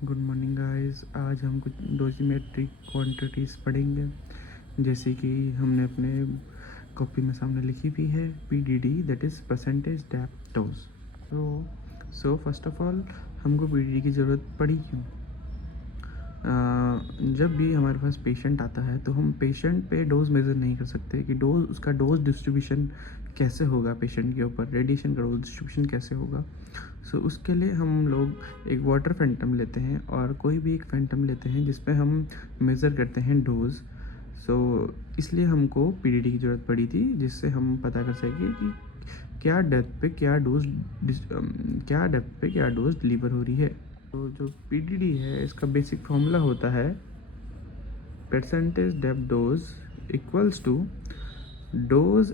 Good morning guys. आज हम कुछ डोजीमेट्रिक क्वांटिटीज़ पढ़ेंगे, जैसे कि हमने अपने कॉपी में सामने लिखी हुई है PDD, that is percentage depth dose. So first of all हमको पीडीडी की ज़रूरत पड़ी क्यों? जब भी हमारे पास पेशेंट आता है तो हम पेशेंट पे डोज मेज़र नहीं कर सकते कि उसका डोज डिस्ट्रीब्यूशन कैसे होगा, पेशेंट के ऊपर रेडिएशन का डोज डिस्ट्रीब्यूशन कैसे होगा। सो उसके लिए हम लोग एक वाटर फैंटम लेते हैं और कोई भी एक फैंटम लेते हैं जिस पे हम मेज़र करते हैं डोज। सो इसलिए हमको पीडीडी की ज़रूरत पड़ी थी, जिससे हम पता कर सकें कि क्या डेप्थ पे क्या डोज डिलीवर हो रही है। तो जो पीडीडी है इसका बेसिक फॉर्मूला होता है percentage depth dose equals to dose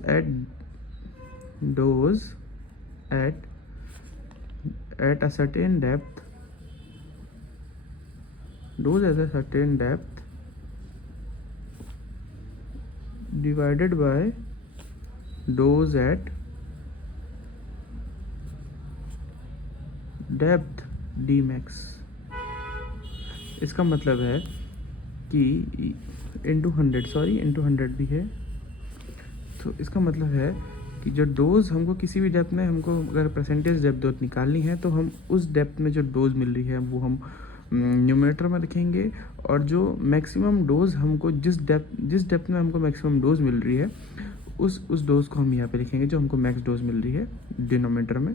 at a certain depth, divided by dose at depth dmax। इसका मतलब है कि इंटू 100 भी है। तो इसका मतलब है कि जो डोज हमको किसी भी डेप्थ में, हमको अगर परसेंटेज डेप्थ डोज निकालनी है तो हम उस डेप्थ में जो डोज मिल रही है वो हम न्यूमरेटर में लिखेंगे, और जो मैक्सिमम डोज हमको जिस डेप्थ में हमको मैक्सिमम डोज मिल रही है उस डोज को हम यहाँ पे लिखेंगे जो हमको मैक्स डोज मिल रही है डिनोमिनेटर में,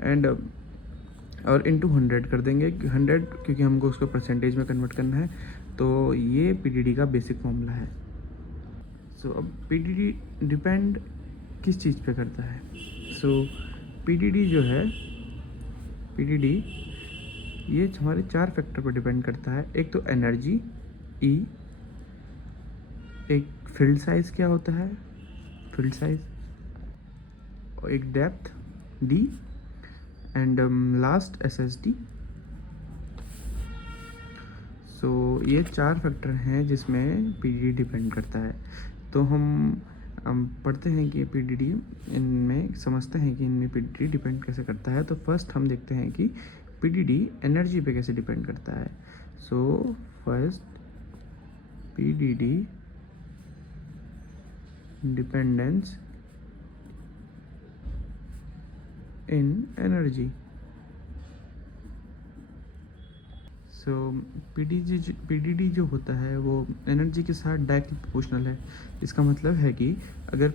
एंड और इंटू 100 कर देंगे, 100 क्योंकि हमको उसको परसेंटेज में कन्वर्ट करना है। तो ये पीडीडी का बेसिक फॉर्मूला है। सो अब पीडीडी डिपेंड किस चीज़ पे करता है? सो पीडीडी जो है, पीडीडी ये हमारे 4 फैक्टर पर डिपेंड करता है। एक तो एनर्जी ई, एक फील्ड साइज क्या होता है, फील्ड साइज, और एक depth D, and last SSD. So ये 4 फैक्टर हैं जिसमें पीडीडी डिपेंड करता है। तो हम पढ़ते हैं कि पीडीडी इनमें, समझते हैं कि इनमें पीडीडी डिपेंड कैसे करता है। तो फर्स्ट हम देखते हैं कि पीडीडी एनर्जी पे कैसे डिपेंड करता है। सो फर्स्ट पीडीडी डिपेंडेंस इन एनर्जी। सो पीडीडी जो होता है वो एनर्जी के साथ डायरेक्टली प्रोपोर्शनल है। इसका मतलब है कि अगर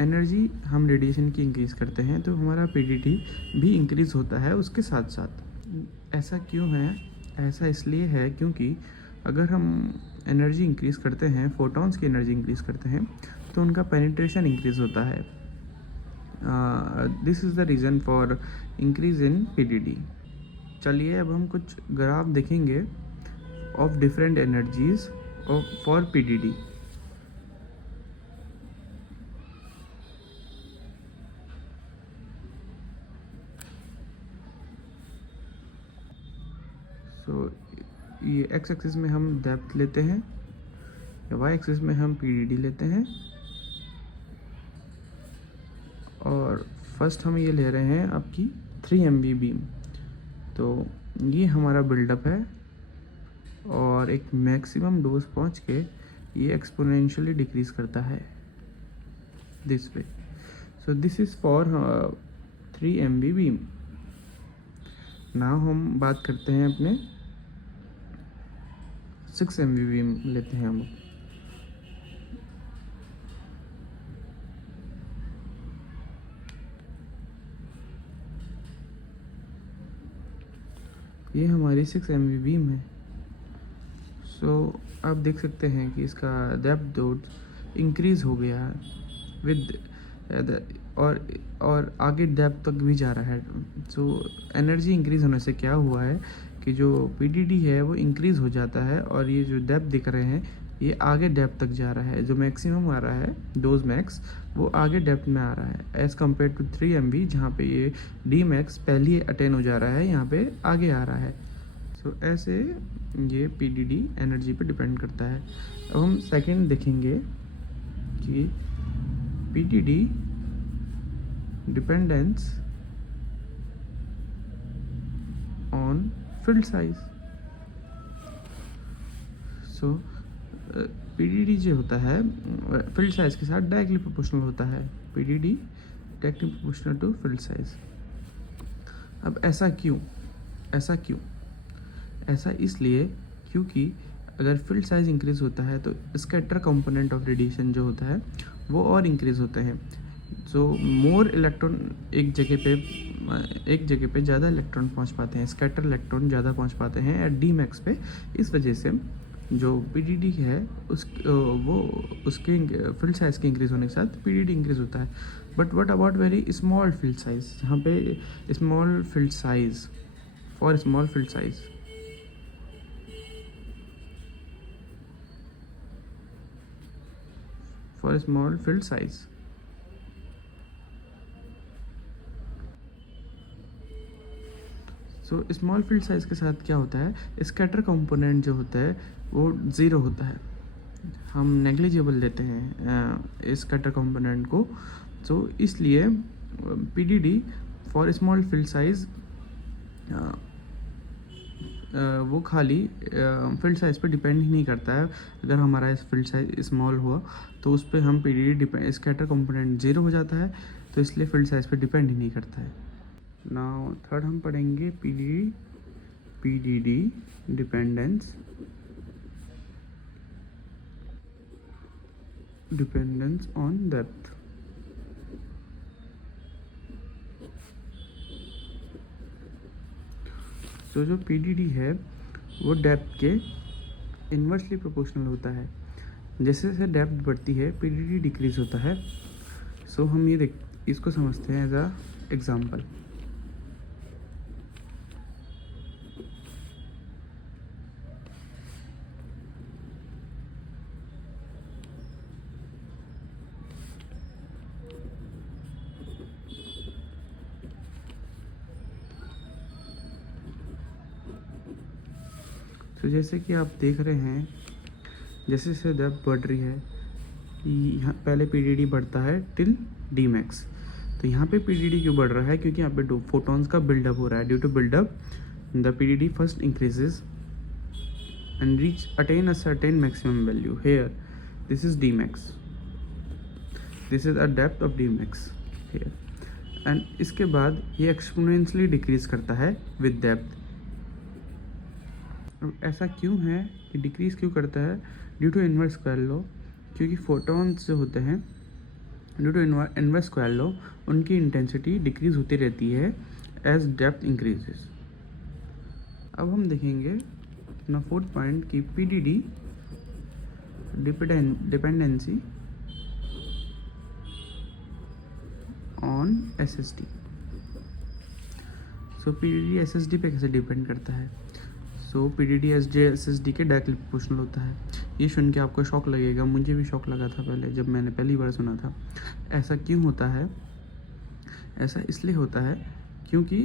एनर्जी हम रेडिएशन की इंक्रीज़ करते हैं तो हमारा पीडीडी भी इंक्रीज़ होता है उसके साथ साथ। ऐसा क्यों है? ऐसा इसलिए है क्योंकि अगर हम एनर्जी इंक्रीज़ करते हैं, फोटॉन्स की एनर्जी इंक्रीज़ करते हैं, तो उनका पेनिट्रेशन इंक्रीज़ होता है। This is the reason for increase in PDD. चलिए अब हम कुछ ग्राफ देखेंगे of different energies for PDD. So ये एक्स एक्सिस में हम डेप्थ लेते हैं, या वाई एक्सिस में हम पीडीडी लेते हैं, और फर्स्ट हम ये ले रहे हैं आपकी 3 MV बीम। तो ये हमारा बिल्डअप है, और एक मैक्सिमम डोज पहुंच के ये एक्सपोनेंशियली डिक्रीज़ करता है this way. So this is for 3 MV beam. Now हम बात करते हैं अपने 6 MV बीम लेते हैं हम। ये हमारी 6 MV बीम है। सो आप देख सकते हैं कि इसका डेप्थ डोज इंक्रीज़ हो गया विद और आगे डेप्थ तक भी जा रहा है। सो एनर्जी इंक्रीज़ होने से क्या हुआ है कि जो पीडीडी है वो इंक्रीज़ हो जाता है, और ये जो डेप्थ दिख रहे हैं ये आगे डेप्थ तक जा रहा है। जो मैक्सिमम आ रहा है डोज मैक्स, वो आगे डेप्थ में आ रहा है एज़ कम्पेयर टू 3 MV, जहाँ पे ये डी मैक्स पहले ही अटेन हो जा रहा है, यहाँ पे आगे आ रहा है। सो ऐसे ये पीडीडी एनर्जी पे डिपेंड करता है। अब हम सेकंड देखेंगे कि PDD dependence on field size. So PDD जो होता है फील्ड साइज के साथ डायरेक्टली प्रोपोर्शनल होता है। PDD directly proportional to field size. अब ऐसा क्यों? ऐसा इसलिए क्योंकि अगर फील्ड साइज इंक्रीज होता है तो स्कैटर कंपोनेंट ऑफ रेडिएशन जो होता है वो और इंक्रीज होते हैं। सो मोर इलेक्ट्रॉन एक जगह पे ज़्यादा इलेक्ट्रॉन पहुंच पाते हैं, स्कैटर इलेक्ट्रॉन ज़्यादा पहुंच पाते हैं एट डी मैक्स पे। इस वजह से जो पीडीडी है उसके फील्ड साइज के इंक्रीज होने के साथ पीडीडी इंक्रीज होता है। But what about very small field size, जहाँ पे small field size for small field size for a small field size. So small field size के साथ क्या होता है, स्कैटर कंपोनेंट जो होता है वो ज़ीरो होता है। हम नेग्लिजिबल लेते हैं स्कैटर कंपोनेंट को। सो इसलिए PDD for small field size वो खाली फील्ड साइज पे डिपेंड ही नहीं करता है। अगर हमारा फील्ड साइज स्मॉल हुआ तो उस पर हम पीडीडी स्कैटर कंपोनेंट ज़ीरो हो जाता है, तो इसलिए फील्ड साइज पे डिपेंड ही नहीं करता है। नाउ थर्ड हम पढ़ेंगे पीडीडी डिपेंडेंस ऑन डेप्थ। तो जो पीडीडी है वो डेप्थ के इन्वर्सली प्रोपोर्शनल होता है। जैसे जैसे डेप्थ बढ़ती है पीडीडी डिक्रीज होता है। सो हम ये इसको समझते हैं एज अ एग्जाम्पल। तो जैसे कि आप देख रहे हैं जैसे जैसे डेप्थ बढ़ रही है, यहाँ पहले पीडीडी बढ़ता है टिल डी मैक्स। तो यहाँ पे पीडीडी क्यों बढ़ रहा है? क्योंकि यहाँ पे फोटॉन्स का बिल्डअप हो रहा है। Due to buildup the PDD first increases and attain a certain maximum value. Here this is D max, this is a depth of D max here. And इसके बाद ये एक्सपोनेंशियली डिक्रीज करता है with depth. ऐसा क्यों है कि decrease क्यों करता है? Due to inverse square law. क्योंकि फोटॉन्स जो होते हैं due to inverse square law उनकी इंटेंसिटी डिक्रीज होती रहती है एज डेप्थ इंक्रीजेस। अब हम देखेंगे अपना फोर्थ पॉइंट की PDD dependency on SSD. So PDD SSD पे कैसे डिपेंड करता है? सो पीडीडी एसएसडी के डायरेक्टली प्रोपोर्शनल होता है। ये सुन के आपको शॉक लगेगा, मुझे भी शॉक लगा था पहले जब मैंने पहली बार सुना था। ऐसा क्यों होता है? ऐसा इसलिए होता है क्योंकि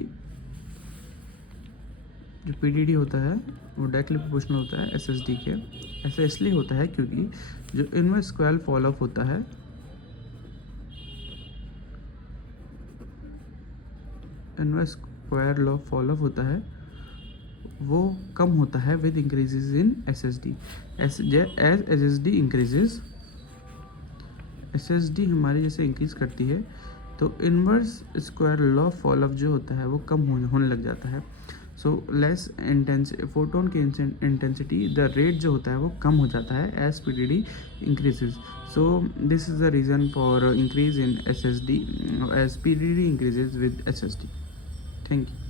जो पीडीडी होता है वो डायरेक्टली प्रोपोर्शनल होता है एसएसडी के। ऐसा इसलिए होता है क्योंकि जो इनवर्स स्क्वायर फॉल ऑफ होता है inverse square law fall off होता है वो कम होता है with increases in SSD. As SSD increases, SSD हमारी जैसे इंक्रीज करती है तो inverse square law fall off जो होता है वो कम होने लग जाता है। सो लेस फोटोन की इंटेंसिटी द रेट जो होता है वो कम हो जाता है as PDD increases. So this is the reason for increase in SSD as PDD increases with SSD. Thank you.